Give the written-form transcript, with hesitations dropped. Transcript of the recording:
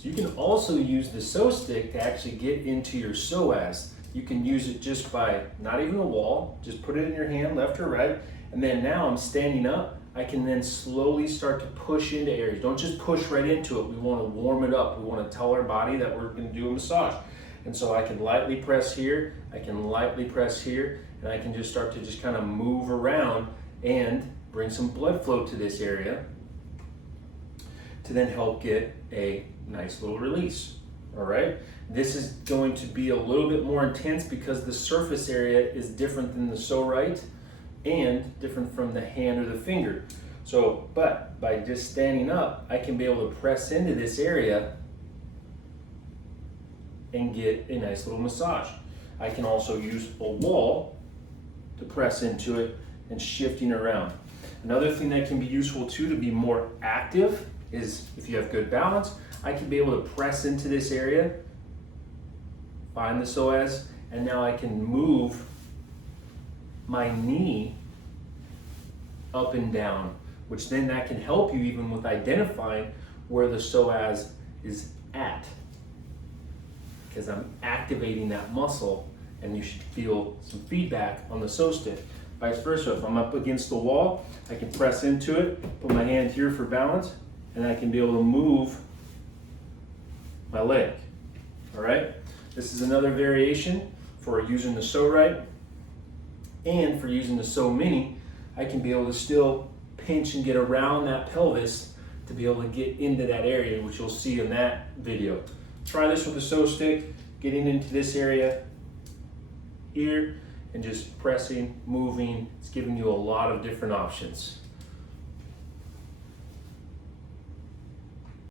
So you can also use the PSO-STICK to actually get into your psoas. You can use it just by not even a wall, just put it in your hand, left or right, and then now I'm standing up, I can then slowly start to push into areas. Don't just push right into it. We want to warm it up. We want to tell our body that we're going to do a massage. And so I can lightly press here, I can lightly press here, and I can just start to just kind of move around and bring some blood flow to this area to then help get a nice little release. All right, this is going to be a little bit more intense because the surface area is different than the PSO RITE and different from the hand or the finger. So, but by just standing up, I can be able to press into this area and get a nice little massage. I can also use a wall to press into it and shifting around. Another thing that can be useful too to be more active is if you have good balance, I can be able to press into this area, find the psoas, and now I can move my knee up and down, which then that can help you even with identifying where the psoas is at, because I'm activating that muscle, and you should feel some feedback on the PSO-STICK. Vice versa, if I'm up against the wall, I can press into it, put my hand here for balance, and I can be able to move my leg. All right, this is another variation for using the PSO RITE, and for using the PSO Mini, I can be able to still pinch and get around that pelvis to be able to get into that area, which you'll see in that video. Try this with the PSO-STICK, getting into this area here and just pressing, moving. It's giving you a lot of different options.